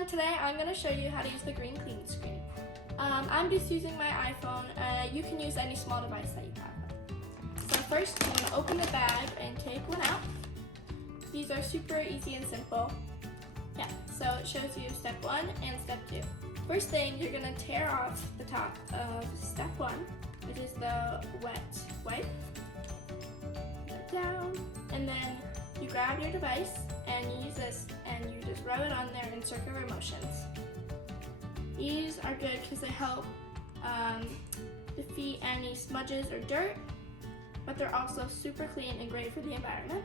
everyone, today I'm going to show you how to use the green clean screen. I'm just using my iPhone. You can use any small device that you have. So first I'm going to open the bag and take one out. These are super easy and simple. Yeah, so it shows you step 1 and step 2. First thing, you're going to tear off the top of step 1, which is the wet wipe. Put it down, and then you grab your device and you use this and you just rub it on there in circular motions. These are good because they help defeat any smudges or dirt, but they're also super clean and great for the environment.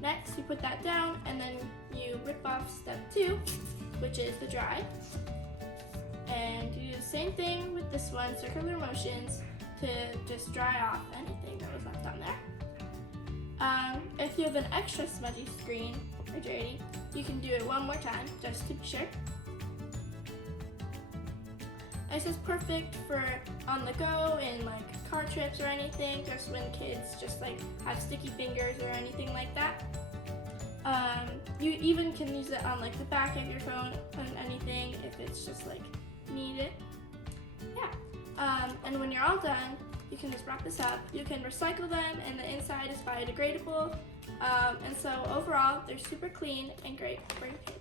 Next, you put that down and then you rip off step 2, which is the dry. And you do the same thing with this one, circular motions, to just dry off anything that was left on there. If you have an extra smudgy screen or dirty, you can do it one more time just to be sure. This is perfect for on the go in like car trips or anything, just when kids just like have sticky fingers or anything like that. You even can use it on like the back of your phone and anything if it's just like needed. Yeah. And when you're all done, you can just wrap this up. You can recycle them, and the inside is biodegradable. And so overall, they're super clean and great for your kids.